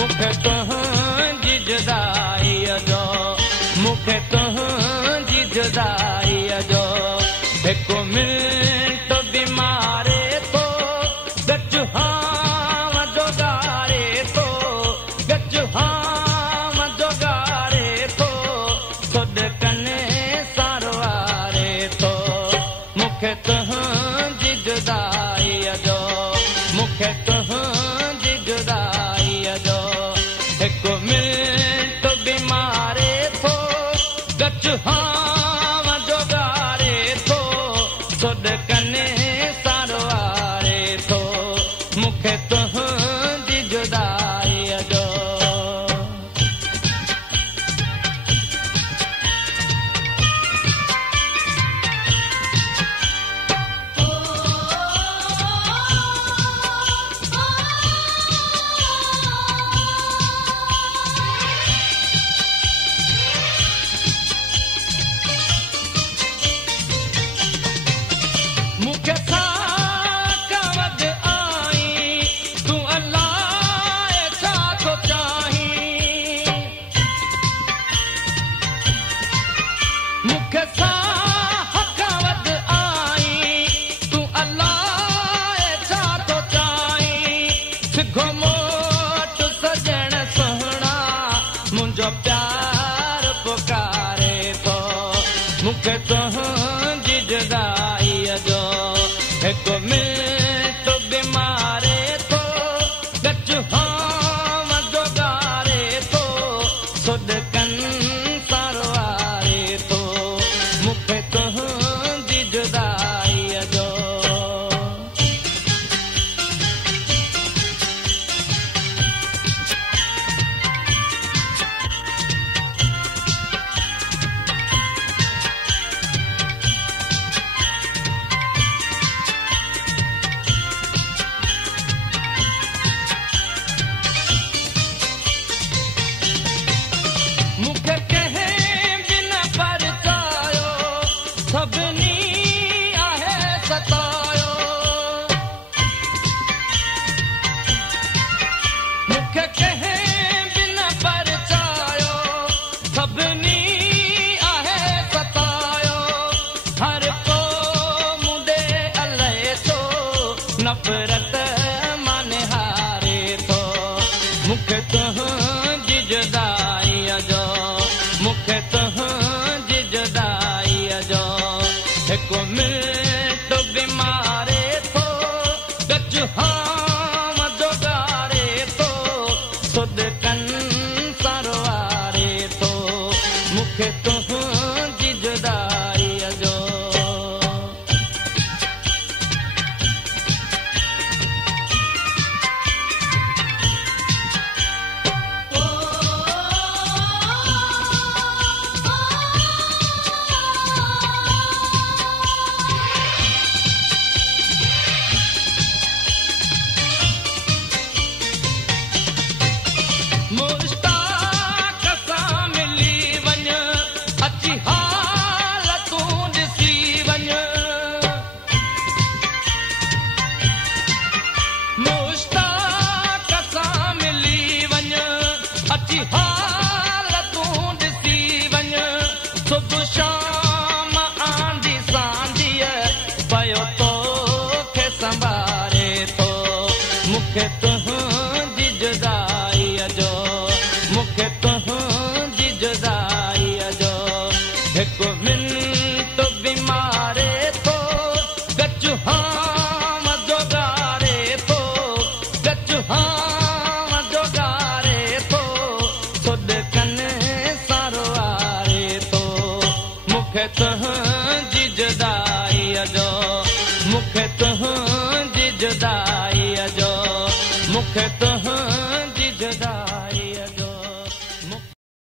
मूंखे तुंहिंजी जुदाईअ जो, मूंखे तुंहिंजी जुदाईअ जो हिकु मिंट बि मारे थो, गच हाम जो गारे थो, गच हाम जो गारे थो, खुद कने सारवारे थो। मूंखे तुंहिंजी जुदाईअ जो, मूंखे तुंहिंजी जुदाईअ जो हिकु मिंट बि मारे थो, गच हाम जो गारे थो, खुद कने सारवारे थो। मूंखे तुंहिंजी जुदाईअ जो। मूंखे साकवद आई तूं अलाह छा थो चाहीं, मूंखे साकवद आई तूं अलाह छा थो चाहीं, सिखो मोट सजण सुहिणा मुंहिंजो प्यार पुकारे थो। मूंखे तुंहिंजी जुदाईअ जो हिकु मिंट बि मारे थो, गच हाम जो गारे थो, खुद कन सारवारे थो। मूंखे तुंहिंजी जुदाईअ जो। मूंखे कंहिं बि न परचायो, सभिनी आहे सतायो। मूंखे कंहिं बि न परचायो, सभिनी आहे सतायो। हर को मुंडे अलाए थो, नफ़रत मां निहारे थो। मूंखे तुंहिंजी जुदाईअ जो, मूंखे तुंहिंजी जुदाईअ जो हिकु मिंट बि मारे थो, गच हाम जो गारे थो, खुद कन सारवारे थो। मूंखे तुंहिंजी जुदाईअ जो। मुश्ताक सां मिली वञ, अची हाल तूं ॾिसी वञ। मुश्ताक सां मिली वञ, अची हाल तूं ॾिसी वञ। सुबुह शाम आंधी सांधीअ पयो तोखे संभारे थो। मूंखे तुंहिंजी जुदाईअ जो, मूंखे तुंहिंजी जुदाईअ जो हिकु मिंट बि मारे थो, गच हाम जो गारे थो, गच हाम जो गारे थो, खुद कने सारवारे थो। मूंखे तुंहिंजी जुदाईअ जो, मूंखे तुंहिंजी जुदाईअ जो, मूंखे